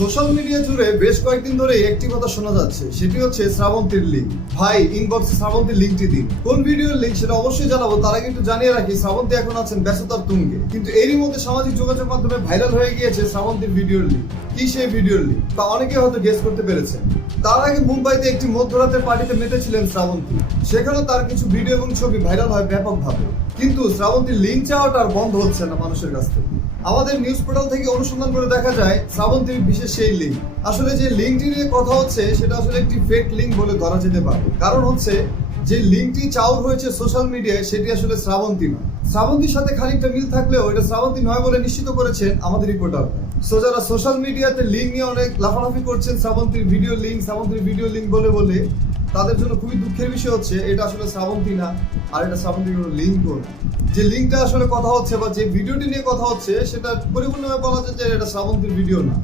Social media জুড়ে বেশ কয়েকদিন ধরে একটি কথা শোনা যাচ্ছে, সেটি হচ্ছে শ্রাবন্তীর লিঙ্ক। ভাই, ইনবক্সে শ্রাবন্তীর লিঙ্কটি দিন। কোন ভিডিওর লিঙ্ক সেটা অবশ্যই জানাবো, তার আগে একটু জানিয়ে রাখি শ্রাবন্তী এখন আছেন ব্যস্ততার তুঙ্গে। কিন্তু এরই মধ্যে সামাজিক যোগাযোগ মাধ্যমে ভাইরাল হয়ে গিয়েছে শ্রাবন্তীর ভিডিওর লিঙ্ক। কি সেই ভিডিওর লিঙ্ক তা অনেকে হয়তো গেস করতে পেরেছেন। তার আগে মুম্বাইতে একটি মধ্যরাতের পার্টিতে মেতেছিলেন শ্রাবন্তী। সেখানে তার কিছু ভিডিও এবং ছবি ভাইরাল হয় ব্যাপকভাবে। কিন্তু শ্রাবন্তীর লিঙ্ক চাওয়াটা আর বন্ধ হচ্ছে না মানুষের কাছ থেকে। আমাদের নিউজ পোর্টাল থেকে অনুসন্ধান করে দেখা যায় শ্রাবন্তীর বিশেষ সেই লিঙ্ক। আসলে যে লিঙ্কটি নিয়ে কথা হচ্ছে সেটা আসলে একটি ফেক লিঙ্ক বলে ধরা যেতে পারে। কারণ হচ্ছে যে লিঙ্কটি চাউর হয়েছে সোশ্যাল মিডিয়ায় সেটি আসলে শ্রাবন্তী নয়। শ্রাবন্তীর সাথে খানিকটা মিল থাকলেও এটা শ্রাবন্তী নয় বলে নিশ্চিত করেছেন আমাদের রিপোর্টার। সো যারা সোশ্যাল মিডিয়াতে লিঙ্ক নিয়ে অনেক লাফালাফি করছেন শ্রাবন্তীর ভিডিও লিঙ্ক বলে তাদের জন্য খুবই দুঃখের বিষয় হচ্ছে এটা আসলে শ্রাবন্তী না, আর এটা শ্রাবন্তীর কোনো লিঙ্কও না। যে লিঙ্কটা আসলে কথা হচ্ছে বা যে ভিডিওটি নিয়ে কথা হচ্ছে সেটা পরিপূর্ণভাবে বলা যায় যে এটা শ্রাবন্তীর ভিডিও না।